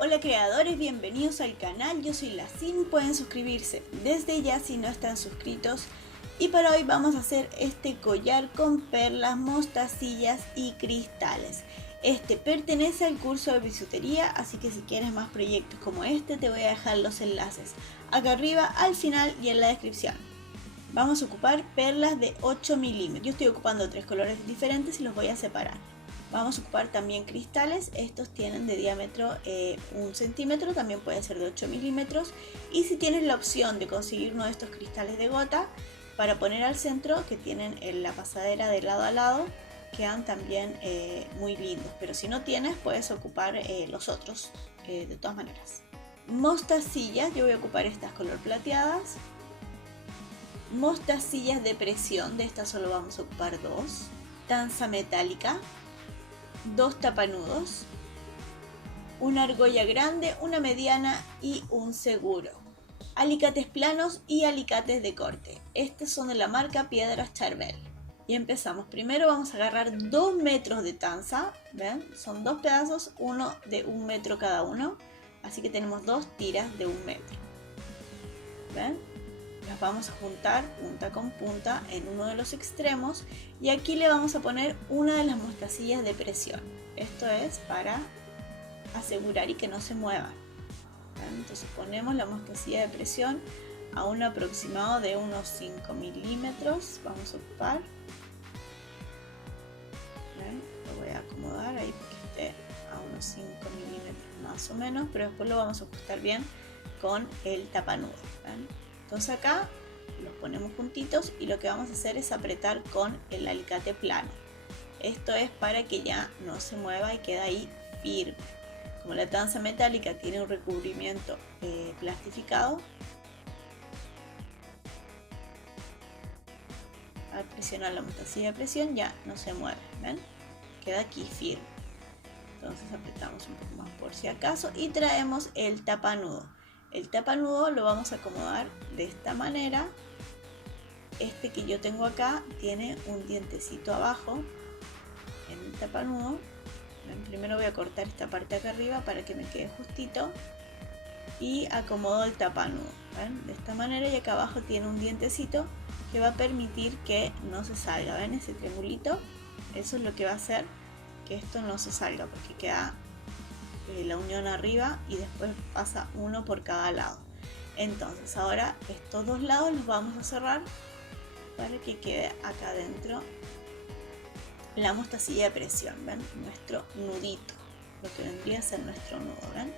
Hola creadores, bienvenidos al canal, yo soy Lacin, pueden suscribirse desde ya si no están suscritos. Y para hoy vamos a hacer este collar con perlas, mostacillas y cristales. Este pertenece al curso de bisutería, así que si quieres más proyectos como este te voy a dejar los enlaces acá arriba, al final y en la descripción. Vamos a ocupar perlas de 8 milímetros, yo estoy ocupando 3 colores diferentes y los voy a separar. Vamos a ocupar también cristales, estos tienen de diámetro 1 centímetro, también puede ser de 8 milímetros. Y si tienes la opción de conseguir uno de estos cristales de gota para poner al centro, que tienen en la pasadera de lado a lado, quedan también muy lindos. Pero si no tienes, puedes ocupar los otros de todas maneras. Mostacillas, yo voy a ocupar estas color plateadas. Mostacillas de presión, de estas solo vamos a ocupar 2. Tanza metálica. 2 tapanudos, una argolla grande, una mediana y un seguro. Alicates planos y alicates de corte. Estos son de la marca Piedras Charbel. Y empezamos. Primero vamos a agarrar 2 metros de tanza. ¿Ven? Son 2 pedazos, uno de 1 metro cada uno. Así que tenemos 2 tiras de 1 metro. ¿Ven? Las vamos a juntar punta con punta en uno de los extremos y aquí le vamos a poner una de las mostacillas de presión. Esto es para asegurar y que no se mueva. Entonces ponemos la mostacilla de presión a un aproximado de unos 5 milímetros. Vamos a ocupar. Lo voy a acomodar ahí para que esté a unos 5 milímetros más o menos, pero después lo vamos a ajustar bien con el tapanudo. Entonces acá los ponemos juntitos y lo que vamos a hacer es apretar con el alicate plano. Esto es para que ya no se mueva y quede ahí firme. Como la tanza metálica tiene un recubrimiento plastificado, al presionar la mostacilla de presión ya no se mueve, ¿ven? Queda aquí firme. Entonces apretamos un poco más por si acaso y traemos el tapanudo. El tapanudo lo vamos a acomodar de esta manera. Este que yo tengo acá tiene un dientecito abajo en el tapanudo. Primero voy a cortar esta parte acá arriba para que me quede justito y acomodo el tapanudo. ¿Ven? De esta manera, y acá abajo tiene un dientecito que va a permitir que no se salga. ¿Ven? Ese triangulito, eso es lo que va a hacer que esto no se salga porque queda la unión arriba y después pasa uno por cada lado. Entonces ahora estos dos lados los vamos a cerrar para que quede acá adentro la mostacilla de presión. ¿Ven? Nuestro nudito, lo que vendría a ser nuestro nudo. ¿Ven?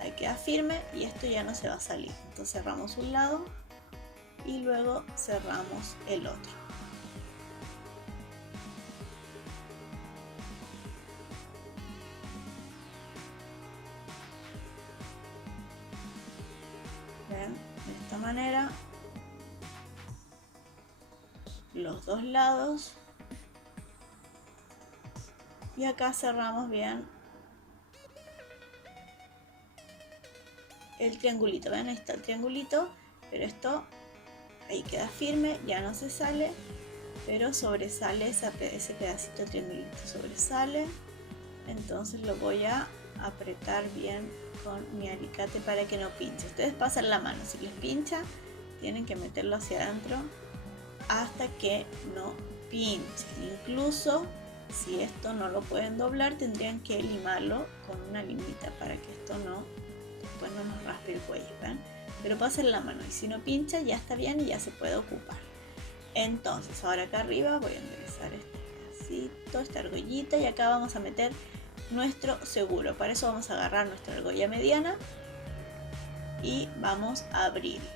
Ahí queda firme y esto ya no se va a salir. Entonces cerramos un lado y luego cerramos el otro. ¿Ven? De esta manera los dos lados y acá cerramos bien el triangulito. ¿Ven? Ahí está el triangulito, pero esto ahí queda firme, ya no se sale, pero sobresale ese pedacito de triangulito, sobresale. Entonces lo voy a apretar bien con mi alicate para que no pinche. Ustedes pasan la mano, si les pincha tienen que meterlo hacia adentro hasta que no pinche. Incluso si esto no lo pueden doblar, tendrían que limarlo con una limita para que esto después no nos raspe el cuello. ¿Ven? Pero pasen la mano y si no pincha ya está bien y ya se puede ocupar. Entonces ahora acá arriba voy a enderezar este pedacito, esta argollita, y acá vamos a meter nuestro seguro. Para eso vamos a agarrar nuestra argolla mediana y vamos a abrirla.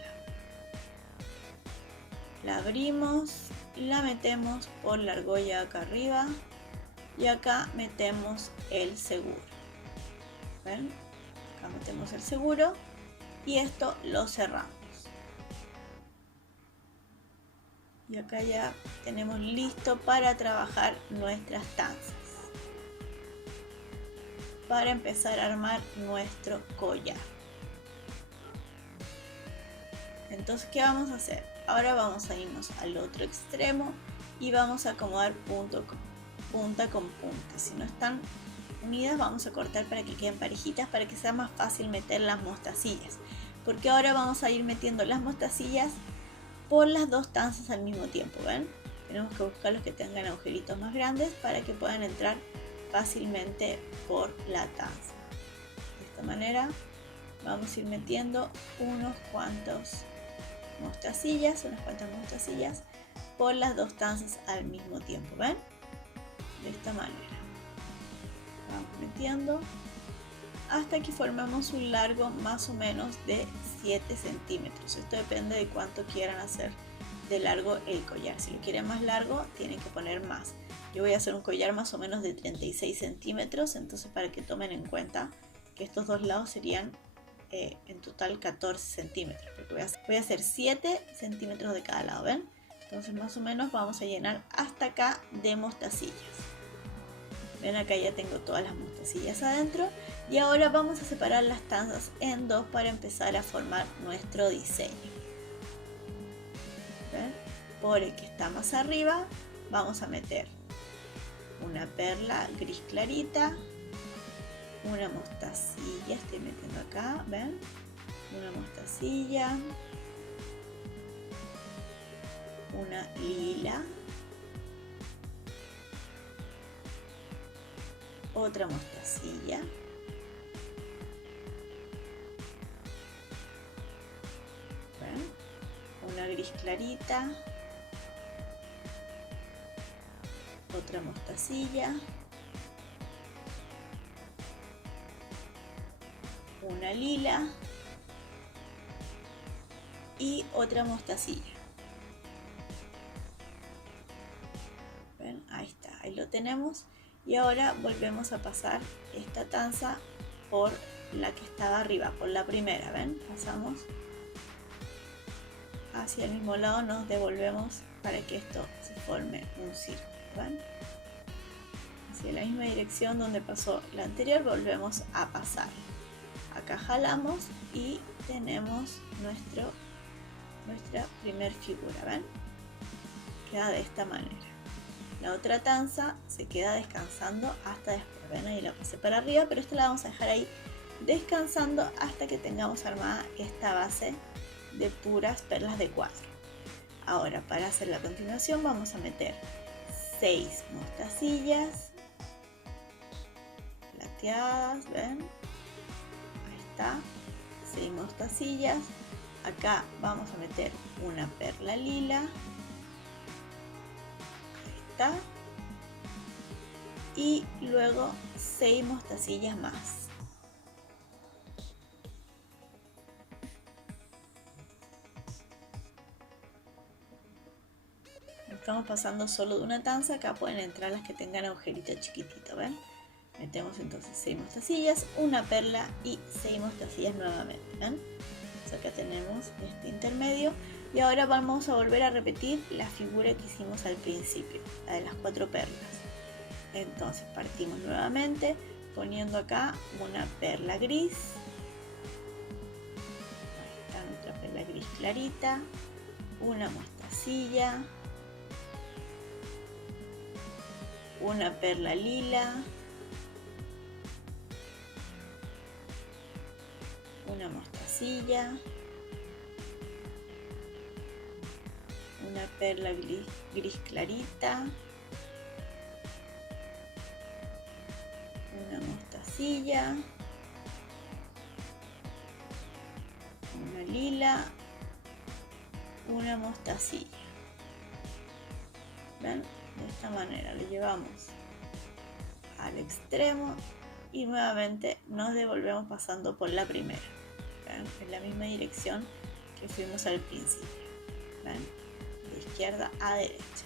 La abrimos, la metemos por la argolla acá arriba y acá metemos el seguro. ¿Ven? Acá metemos el seguro y esto lo cerramos. Y acá ya tenemos listo para trabajar nuestras tanzas, para empezar a armar nuestro collar. Entonces, ¿qué vamos a hacer? Ahora vamos a irnos al otro extremo y vamos a acomodar punta con punta. Si no están unidas vamos a cortar para que queden parejitas, para que sea más fácil meter las mostacillas, porque ahora vamos a ir metiendo las mostacillas por las dos tanzas al mismo tiempo. ¿Ven? Tenemos que buscar los que tengan agujeritos más grandes para que puedan entrar fácilmente por la tanza. De esta manera vamos a ir metiendo unas cuantas mostacillas por las dos tanzas al mismo tiempo. ¿Ven? De esta manera vamos metiendo hasta que formemos un largo más o menos de 7 centímetros. Esto depende de cuánto quieran hacer de largo el collar. Si lo quieren más largo, tienen que poner más. Yo voy a hacer un collar más o menos de 36 centímetros, entonces para que tomen en cuenta que estos dos lados serían en total 14 centímetros, porque voy a hacer 7 centímetros de cada lado. ¿Ven? Entonces más o menos vamos a llenar hasta acá de mostacillas. Ven, acá ya tengo todas las mostacillas adentro, y ahora vamos a separar las tanzas en dos para empezar a formar nuestro diseño. ¿Ven? Por el que está más arriba vamos a meter una perla gris clarita, una mostacilla, estoy metiendo acá, ¿ven? Una mostacilla, una lila, otra mostacilla, ¿ven? Una gris clarita, otra mostacilla, una lila y otra mostacilla. ¿Ven? Ahí está, ahí lo tenemos. Y ahora volvemos a pasar esta tanza por la que estaba arriba, por la primera. ¿Ven? Pasamos hacia el mismo lado, nos devolvemos para que esto se forme un círculo. ¿Ven? Hacia la misma dirección donde pasó la anterior volvemos a pasar. Acá jalamos y tenemos nuestra primer figura. ¿Ven? Queda de esta manera. La otra tanza se queda descansando hasta después. ¿Ven? Ahí la pasé para arriba, pero esta la vamos a dejar ahí descansando hasta que tengamos armada esta base de puras perlas de 4. Ahora, para hacer la continuación vamos a meter 6 mostacillas plateadas. ¿Ven? Ahí está, 6 mostacillas. Acá vamos a meter una perla lila. Y luego 6 mostacillas más. Estamos pasando solo de una tanza. Acá pueden entrar las que tengan agujerito chiquitito. ¿Ven? Metemos entonces 6 mostacillas, una perla y 6 mostacillas nuevamente. ¿Ven? Entonces acá tenemos este intermedio. Y ahora vamos a volver a repetir la figura que hicimos al principio, la de las 4 perlas. Entonces partimos nuevamente poniendo acá una perla gris. Ahí está nuestra perla gris clarita, una mostacilla, una perla lila, una mostacilla, una perla gris clarita, una mostacilla, una lila, una mostacilla. ¿Ven? De esta manera lo llevamos al extremo y nuevamente nos devolvemos pasando por la primera. ¿Ven? En la misma dirección que fuimos al principio. ¿Ven? De izquierda a derecha.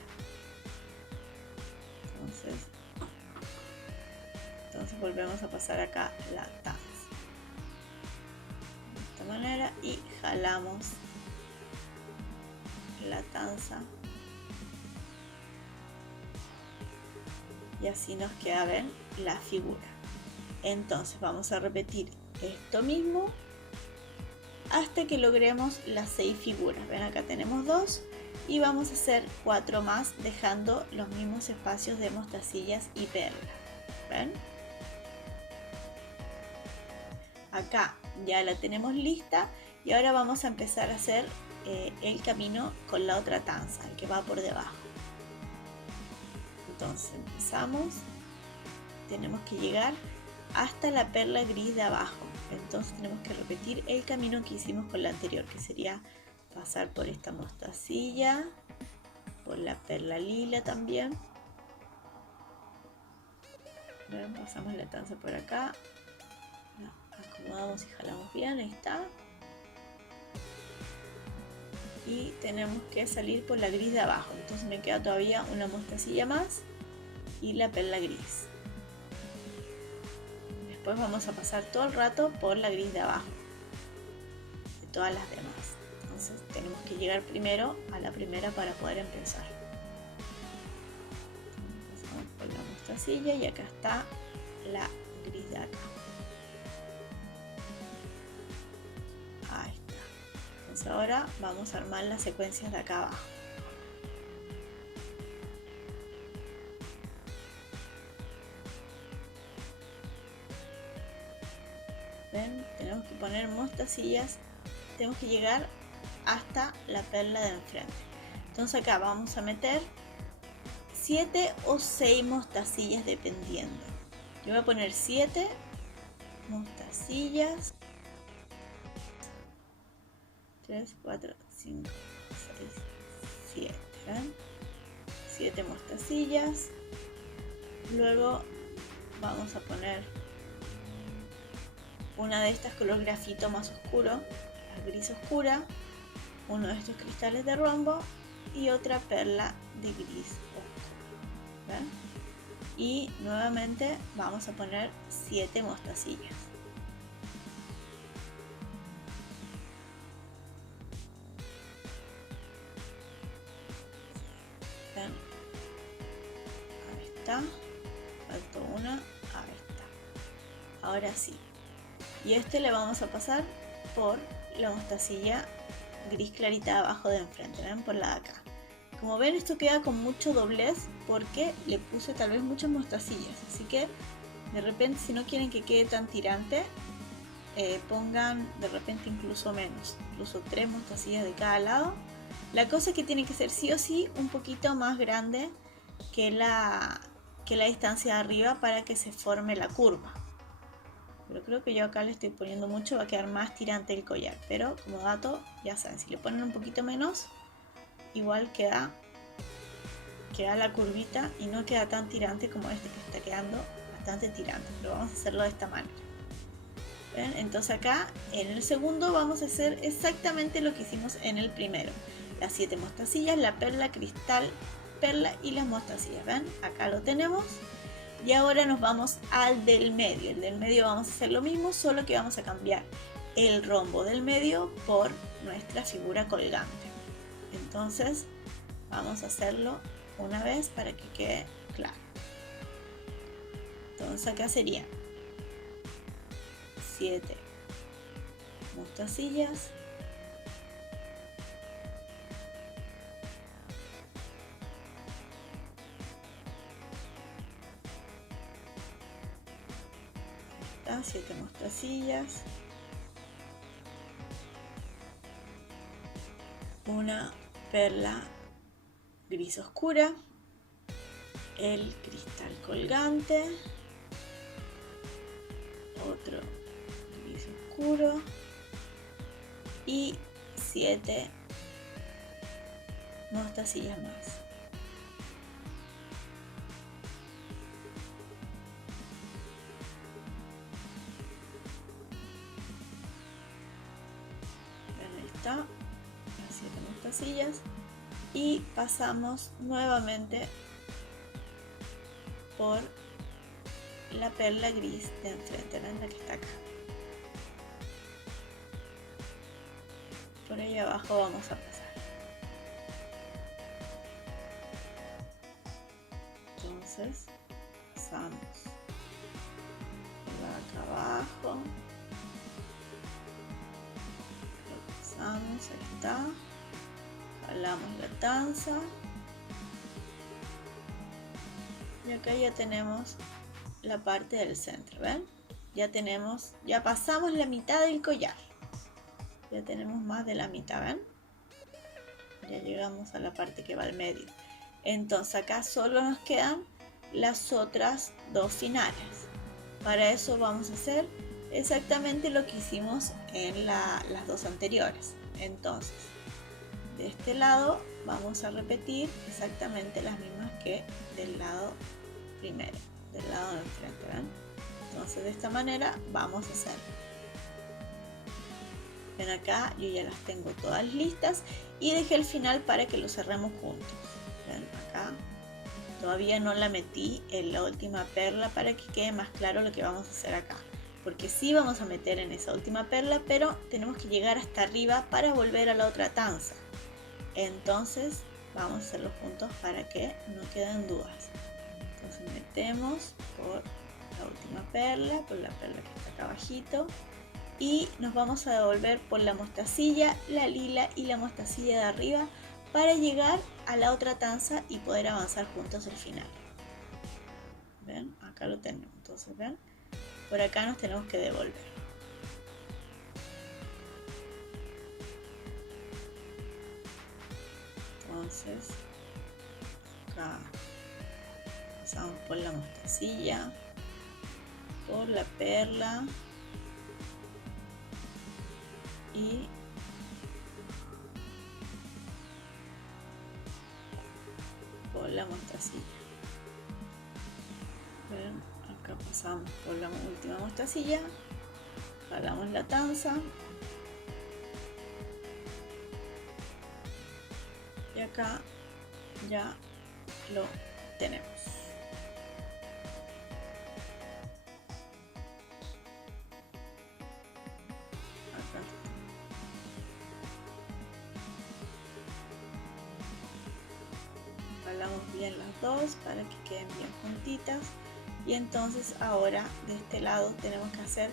Entonces volvemos a pasar acá la tanza de esta manera y jalamos la tanza y así nos queda, ven, la figura. Entonces vamos a repetir esto mismo hasta que logremos las 6 figuras. Ven, acá tenemos 2 y vamos a hacer 4 más dejando los mismos espacios de mostacillas y perlas. ¿Ven? acá ya la tenemos lista y ahora vamos a empezar a hacer el camino con la otra tanza, el que va por debajo. Entonces empezamos, tenemos que llegar hasta la perla gris de abajo, entonces tenemos que repetir el camino que hicimos con la anterior, que sería pasar por esta mostacilla, por la perla lila también. Bien, pasamos la tanza por acá, la acomodamos y jalamos bien, ahí está. Y tenemos que salir por la gris de abajo, entonces me queda todavía una mostacilla más y la perla gris. Después vamos a pasar todo el rato por la gris de abajo, de todas las demás. Entonces tenemos que llegar primero a la primera para poder empezar. Pasamos por la mostacilla y acá está la gris de acá. Ahí está. Entonces ahora vamos a armar las secuencias de acá abajo. ¿Ven? Tenemos que poner mostacillas, tenemos que llegar hasta la perla de enfrente. Entonces acá vamos a meter 7 o 6 mostacillas dependiendo. Yo voy a poner 7 mostacillas. 3, 4, 5, 6, 7. ¿Ven? 7 mostacillas. Luego vamos a poner una de estas color grafito más oscuro, la gris oscura, uno de estos cristales de rombo y otra perla de gris oscuro. ¿Ven? Y nuevamente vamos a poner 7 mostacillas. ¿Ven? Ahí está, faltó una, ahí está. Ahora sí. Y este le vamos a pasar por la mostacilla gris clarita abajo de enfrente, ¿ven? Por la de acá. Como ven, esto queda con mucho doblez porque le puse tal vez muchas mostacillas, así que de repente si no quieren que quede tan tirante, pongan de repente incluso menos, incluso 3 mostacillas de cada lado. La cosa es que tiene que ser sí o sí un poquito más grande que la distancia de arriba para que se forme la curva. Pero creo que yo acá le estoy poniendo mucho, va a quedar más tirante el collar. Pero como dato, ya saben, si le ponen un poquito menos, igual queda la curvita y no queda tan tirante como este que está quedando bastante tirante. Pero vamos a hacerlo de esta manera. ¿Ven? Entonces acá en el segundo vamos a hacer exactamente lo que hicimos en el primero. Las 7 mostacillas, la perla, cristal, perla y las mostacillas. ¿Ven? Acá lo tenemos. Y ahora nos vamos al del medio. El del medio vamos a hacer lo mismo, solo que vamos a cambiar el rombo del medio por nuestra figura colgante. Entonces vamos a hacerlo una vez para que quede claro. Entonces acá serían 7 mostacillas, están 7 mostacillas, una perla gris oscura, el cristal colgante, otro gris oscuro y 7 mostacillas más. Ahí está, las 7 mostacillas y pasamos nuevamente por la perla gris de enfrente, la que está acá. Por ahí abajo vamos a pasar. Entonces pasamos por acá abajo, lo pasamos, ahí está, jalamos la tanza y acá ya tenemos la parte del centro, ¿ven? ya pasamos la mitad del collar. Ya tenemos más de la mitad, ¿ven? Ya llegamos a la parte que va al medio. Entonces acá solo nos quedan las otras dos finales. Para eso vamos a hacer exactamente lo que hicimos en las dos anteriores. Entonces, de este lado vamos a repetir exactamente las mismas que del lado primero, del lado de enfrente, ¿ven? Entonces de esta manera vamos a hacer. Ven acá, yo ya las tengo todas listas y dejé el final para que lo cerremos juntos. Ven acá, todavía no la metí en la última perla para que quede más claro lo que vamos a hacer acá. Porque sí vamos a meter en esa última perla, pero tenemos que llegar hasta arriba para volver a la otra tanza. Entonces vamos a hacerlo juntos para que no queden dudas. Entonces metemos por la última perla, por la perla que está acá abajito, y nos vamos a devolver por la mostacilla, la lila y la mostacilla de arriba para llegar a la otra tanza y poder avanzar juntos al final. ¿Ven? Acá lo tenemos. Entonces, ¿ven? Por acá nos tenemos que devolver. Entonces, acá pasamos por la mostacilla, por la perla y por la mostacilla. ¿Ven? Acá pasamos por la última mostacilla, jalamos la tanza y acá ya lo tenemos. Acá está. Jalamos bien las dos para que queden bien juntitas. Y entonces ahora de este lado tenemos que hacer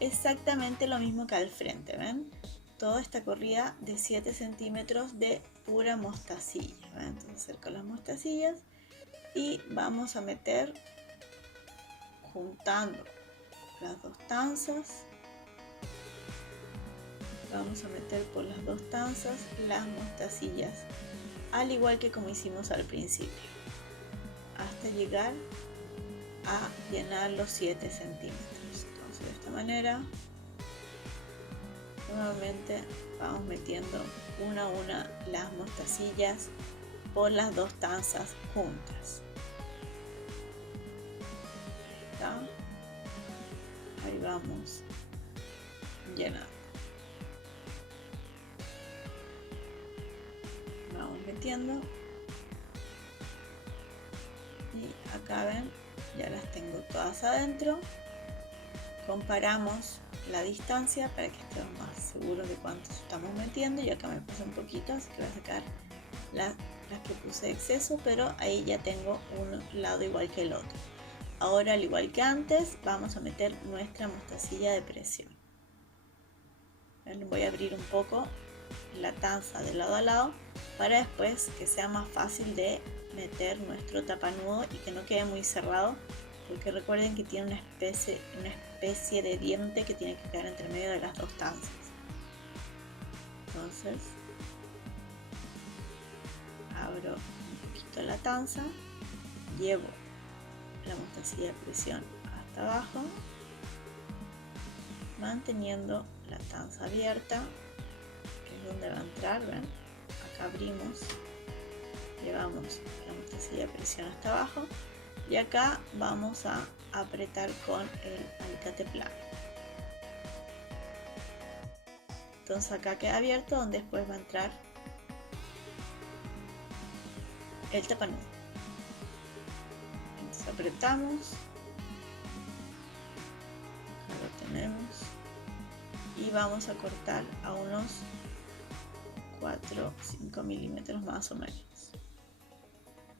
exactamente lo mismo que al frente, ¿ven? Toda esta corrida de 7 centímetros de pura mostacilla, ¿ven? Entonces acerco las mostacillas y vamos a meter, juntando las dos tanzas, vamos a meter por las dos tanzas las mostacillas, al igual que como hicimos al principio, hasta llegar a llenar los 7 centímetros. Entonces de esta manera nuevamente vamos metiendo una a una las mostacillas por las dos tanzas juntas. ¿Está? Ahí vamos llenando, vamos metiendo y acá ven, ya las tengo todas adentro. Comparamos la distancia para que estemos más seguros de cuántos estamos metiendo. Y acá me puse un poquito, así que voy a sacar las que puse de exceso, pero ahí ya tengo un lado igual que el otro. Ahora, al igual que antes, vamos a meter nuestra mostacilla de presión. Voy a abrir un poco la tanza de lado a lado para después que sea más fácil de meter nuestro tapanudo y que no quede muy cerrado, porque recuerden que tiene una especie de diente que tiene que quedar entre medio de las dos tanzas. Entonces abro un poquito la tanza, llevo la mostacilla de presión hasta abajo, manteniendo la tanza abierta, que es donde va a entrar. ¿Ven? Acá abrimos, llevamos la mostacilla de presión hasta abajo y acá vamos a apretar con el alicate plano. Entonces acá queda abierto, donde después va a entrar el tapanudo. Entonces apretamos, acá lo tenemos y vamos a cortar a unos 4 o 5 milímetros más o menos.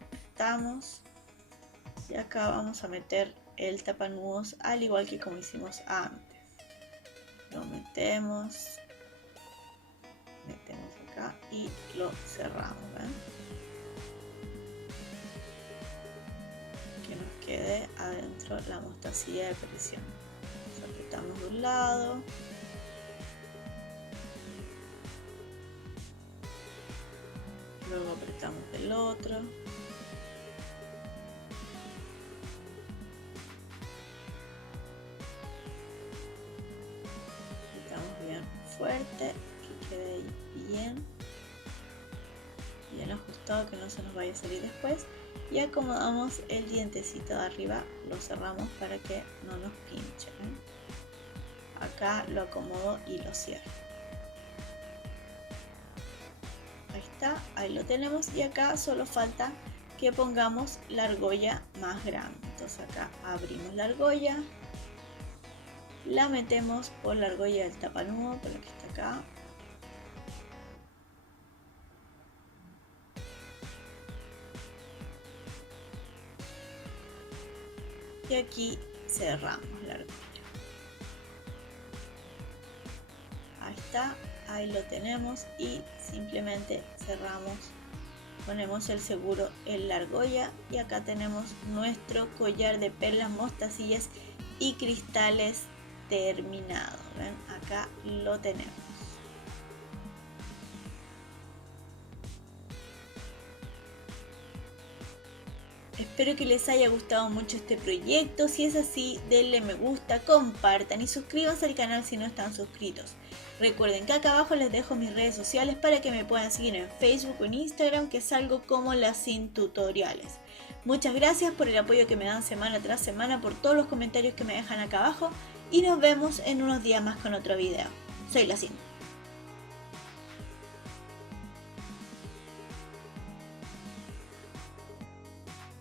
Apretamos y acá vamos a meter el tapanudos al igual que como hicimos antes. Lo metemos acá y lo cerramos. ¿Ven? Que nos quede adentro la mostacilla de presión. un lado. Luego apretamos del otro. Apretamos bien fuerte, que quede ahí bien ajustado, que no se nos vaya a salir después. Y acomodamos el dientecito de arriba, lo cerramos para que no nos pinche, ¿eh? Acá lo acomodo y lo cierro. Ahí está, ahí lo tenemos, y acá solo falta que pongamos la argolla más grande. Entonces acá abrimos la argolla, la metemos por la argolla del tapanudo, por la que está acá. Y aquí cerramos la argolla. Ahí está, ahí lo tenemos, y simplemente cerramos, ponemos el seguro en la argolla, y acá tenemos nuestro collar de perlas, mostacillas y cristales terminado. ¿Ven? Acá lo tenemos. Espero que les haya gustado mucho este proyecto. Si es así, denle me gusta, compartan y suscríbanse al canal si no están suscritos. Recuerden que acá abajo les dejo mis redes sociales para que me puedan seguir en Facebook o en Instagram, que salgo como Lacin Tutoriales. Muchas gracias por el apoyo que me dan semana tras semana, por todos los comentarios que me dejan acá abajo, y nos vemos en unos días más con otro video. Soy Lacin.